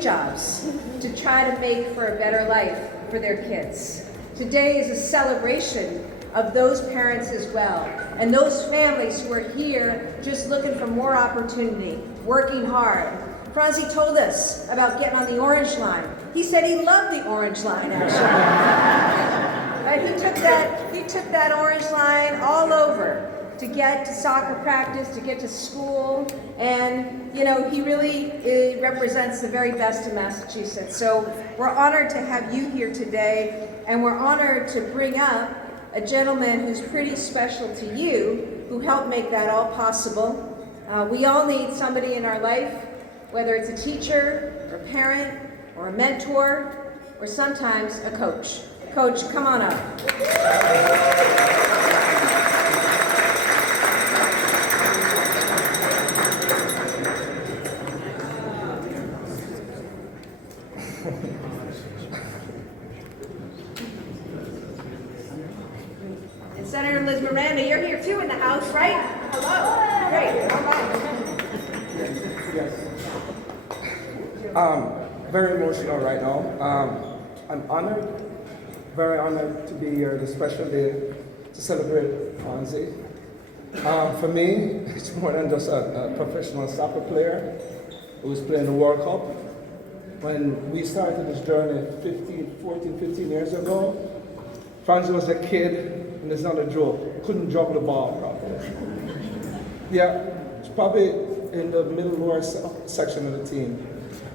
day jobs to try to make for a better life for their kids. Today is a celebration of those parents as well, and those families who are here just looking for more opportunity, working hard. Frantzdy told us about getting on the orange line. He said he loved the orange line, actually. But he took that orange line all over to get to soccer practice, to get to school, and he really represents the very best in Massachusetts. So we're honored to have you here today, and we're honored to bring up a gentleman who's pretty special to you, who helped make that all possible. We all need somebody in our life, whether it's a teacher, or a parent, or a mentor, or sometimes a coach. Coach, come on up. And Senator Liz Miranda, you're here too in the House, right? Hello. Great. Very emotional right now. I'm honored, very honored to be here this special day to celebrate Frantzdy. For me, it's more than just a professional soccer player who was playing the World Cup. When we started this journey 15 years ago, Frantzdy was a kid, and it's not a joke, couldn't juggle the ball properly. Yeah, it's probably in the middle lower section of the team.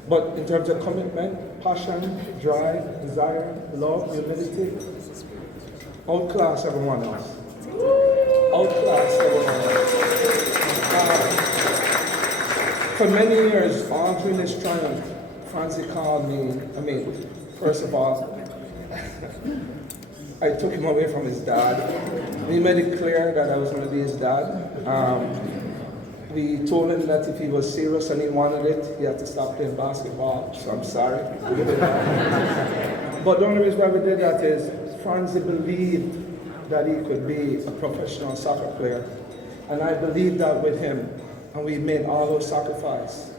But in terms of commitment, passion, drive, desire, love, humility, outclass everyone else. Outclass everyone else. For many years, all during this triumph, Frantzdy called me, first of all, I took him away from his dad. We made it clear that I was going to be his dad. We told him that if he was serious and he wanted it, he had to stop playing basketball, so I'm sorry. But the only reason why we did that is Frantzdy believed that he could be a professional soccer player. And I believed that with him, and we made all those sacrifices.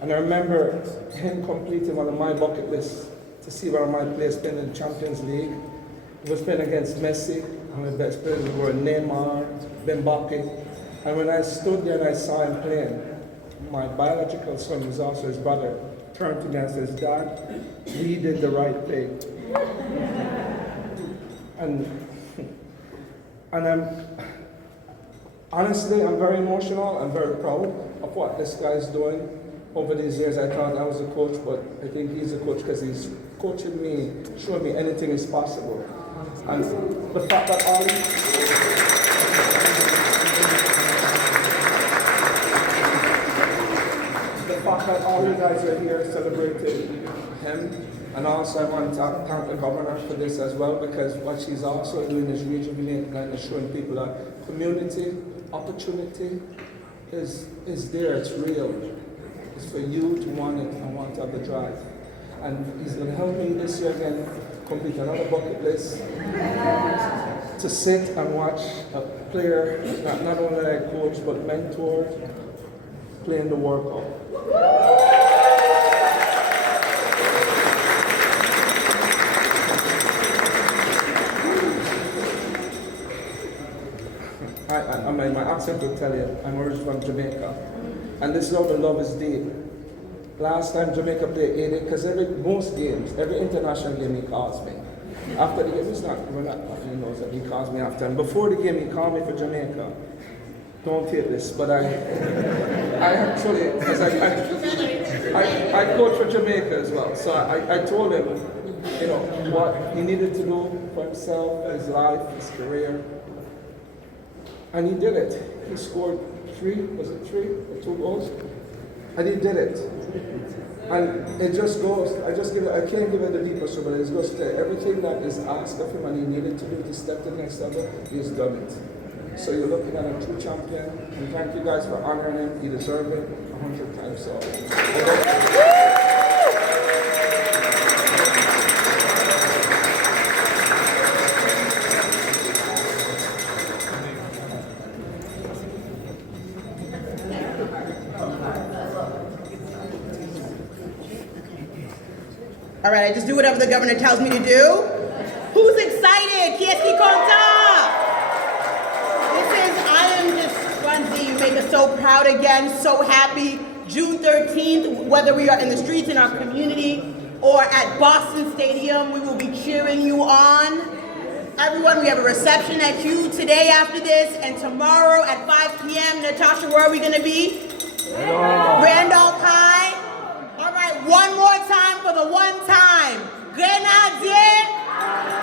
And I remember him completing one of my bucket lists to see one of my players playing in the Champions League. He was playing against Messi, one of the best players in the world, Neymar, Mbappe. And when I stood there and I saw him playing, my biological son, who's also his brother, turned to me and says, "Dad, we did the right thing." And honestly, I'm very emotional. I'm very proud of what this guy is doing. Over these years, I thought I was a coach, but I think he's a coach because he's coaching me, showing me anything is possible. And the fact that all you guys are here celebrating him, and also I want to thank the governor for this as well, because what she's also doing is rejuvenating and showing people that community, opportunity is there, it's real. It's for you to want it and want to have the drive. And he's going to help me this year again complete another bucket list, to sit and watch a player, not only a coach, but mentor, playing the World Cup. My accent will tell you, I'm originally from Jamaica. And this is how the love is deep. Last time Jamaica played 80, because most games, every international game he calls me. After the game, we're not, he knows that he calls me after. And before the game, he called me for Jamaica. Don't take this, but I actually, because I coach for Jamaica as well. So I told him, what he needed to do for himself, his life, his career. And he did it. He scored 3 or 2 goals? And he did it. And it just goes, I can't give it the deeper story, but it goes to everything that is asked of him and he needed to do to step to the next level, he's done it. So you're looking at a true champion, and thank you guys for honoring him. He deserved it 100 times. So. All right, I just do whatever the governor tells me to do. Who's excited? Qui est-ce qui content? I am just Frantzdy. You make us so proud again, so happy. June 13th, whether we are in the streets in our community or at Boston Stadium, we will be cheering you on. Everyone, we have a reception at Hugh today after this, and tomorrow at 5 p.m. Natasha, where are we going to be? Randolph High. All right, one more time for the one time. Grenadier.